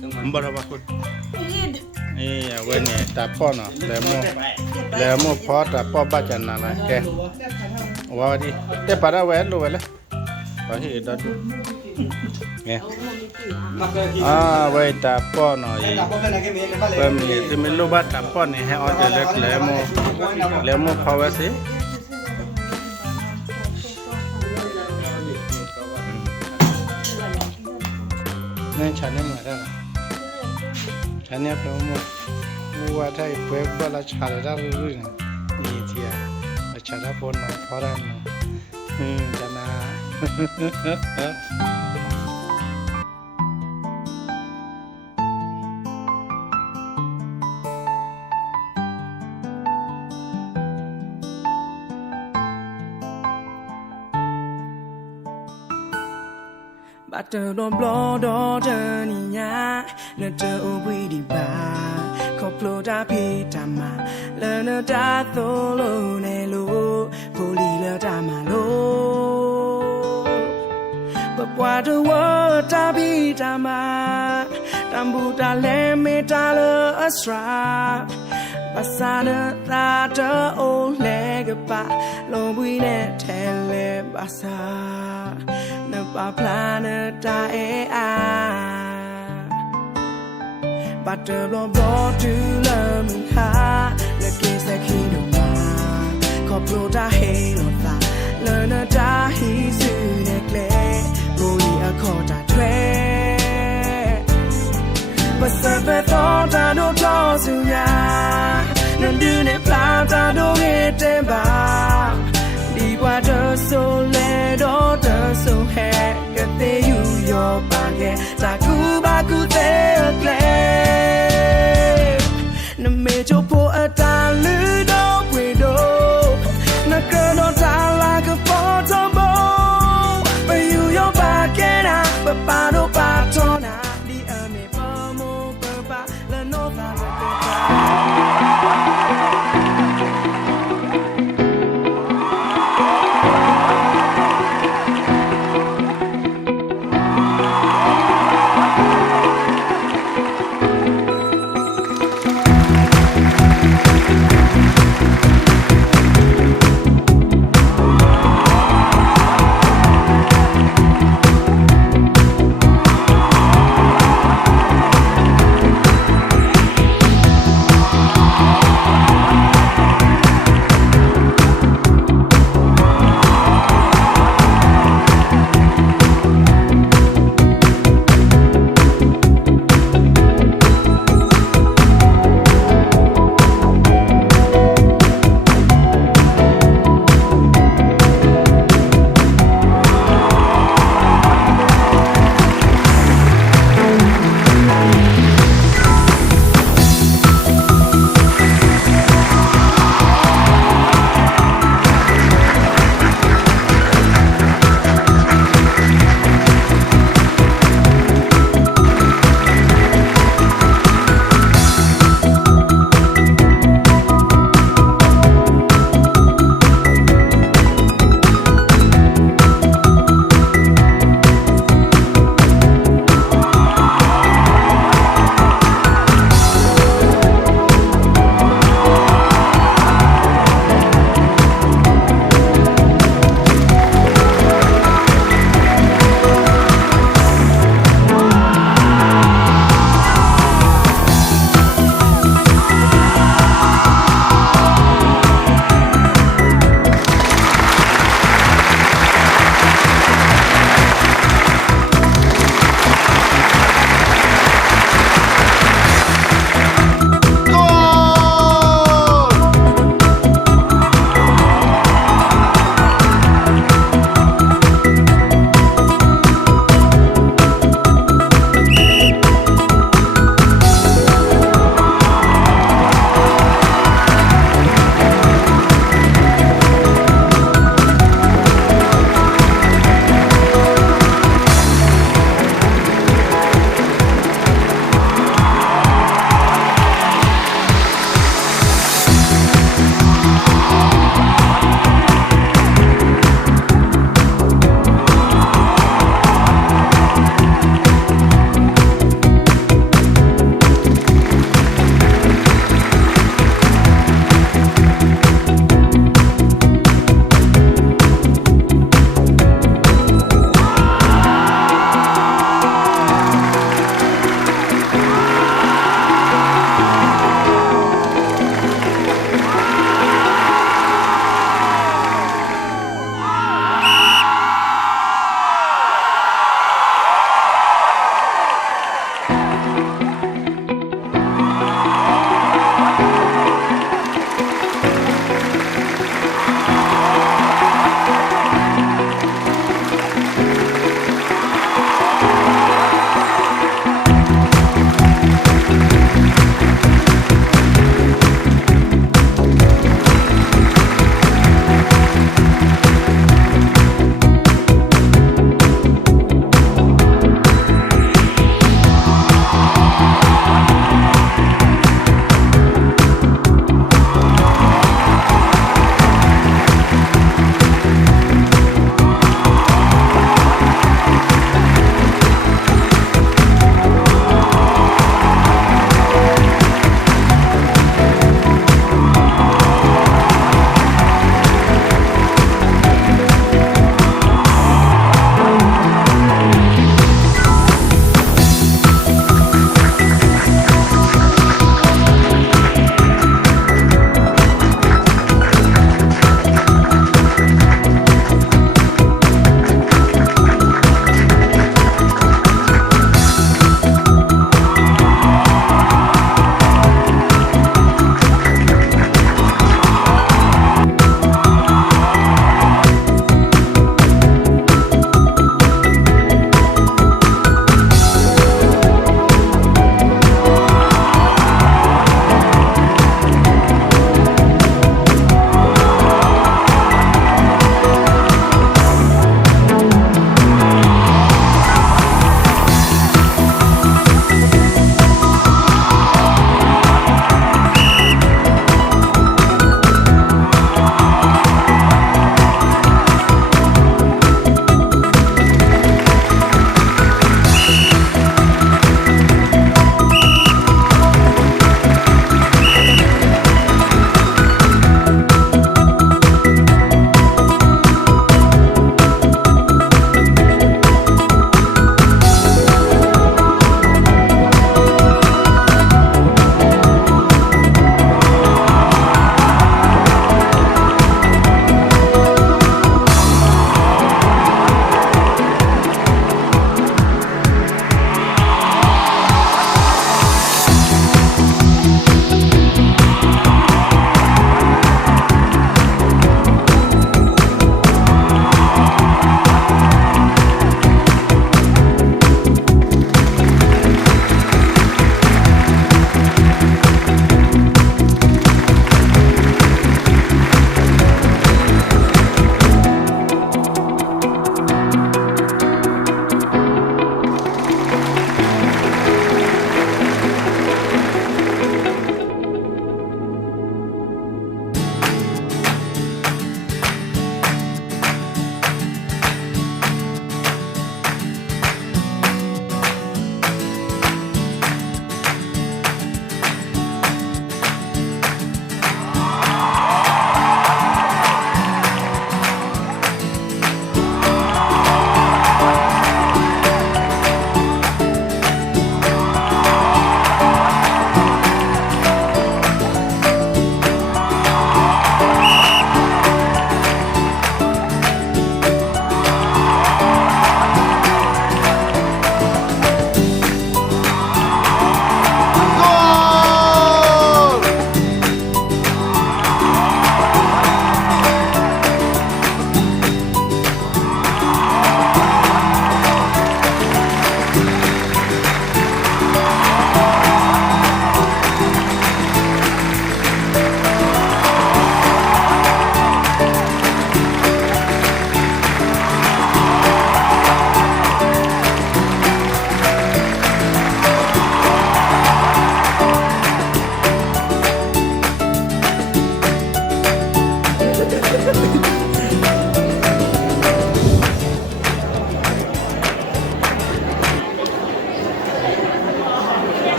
Mbarabakud. When tapono, lemo pot, a pop and like what the parawell, well, he does. Yeah. Wait, tapono, family, the Miluba taponi, how the lemo poverty. Channel, Channel from what I put for a child of ruin. A child of one foreign. But don't blow daughter niya na to di ba koplo da pita ma learn a da tholo ne lo poli la da ma lo but what the word da pita ma tambu da le me da lo astra basana da da o leg ba lo bui ne tele basa Ba planet but the blow to learn ha the case that he no ma koplo da halo fa learn a da he soon declare boy a quarter twe but serve thought I don't toss you ya no do ne plata do get ba di water so let all the so hair get the you your bag takuba ku te clay no me jo po a talu do we do na girl on like a photo but you your bag but paro patona di ame pomo papa la no ta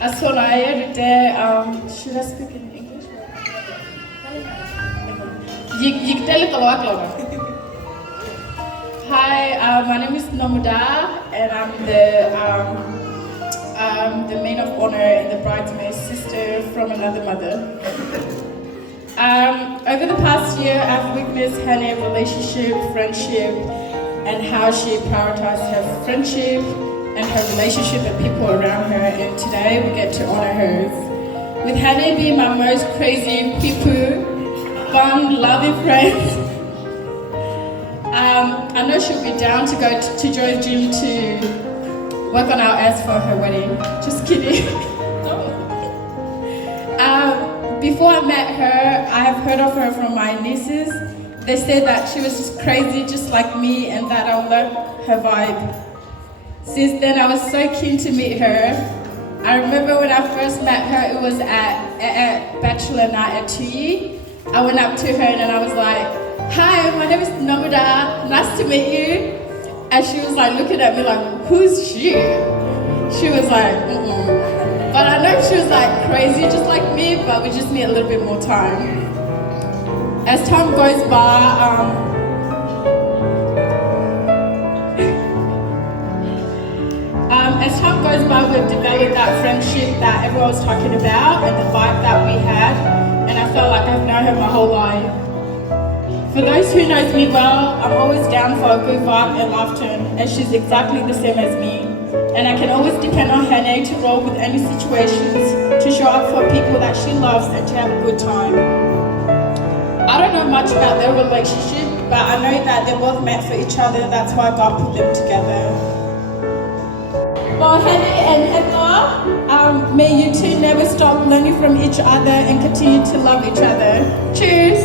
As for should I speak in English? You can tell it a lot longer. Hi, my name is Nomuda, and I'm the maid of honor and the bridesmaid sister from another mother. Over the past year, I've witnessed Hennay's relationship, friendship, and how she prioritized her friendship and her relationship with people around her, and today we get to honor her. With Hennay being my most crazy, people, fun, loving friend, I know she'll be down to go to Joy's gym to work on our ass for her wedding. Just kidding. Before I met her, I have heard of her from my nieces. They said that she was just crazy, just like me, and that I love her vibe. Since then, I was so keen to meet her. I remember when I first met her, it was at Bachelor Night at Tuyi. I went up to her and I was like, "Hi, my name is Nomuda, nice to meet you." And she was like looking at me like, "Who's she?" She was like, But I know she was like crazy, just like me, but we just need a little bit more time. As time goes by, we've developed that friendship that everyone was talking about and the vibe that we had, and I felt like I've known her my whole life. For those who knows me well, I'm always down for a good vibe and laughter, and she's exactly the same as me. And I can always depend on Hennay to roll with any situations, to show up for people that she loves and to have a good time. I don't know much about their relationship, but I know that they're both meant for each other, that's why God put them together. For Hennay and Hea Thaw, may you two never stop learning from each other and continue to love each other. Cheers!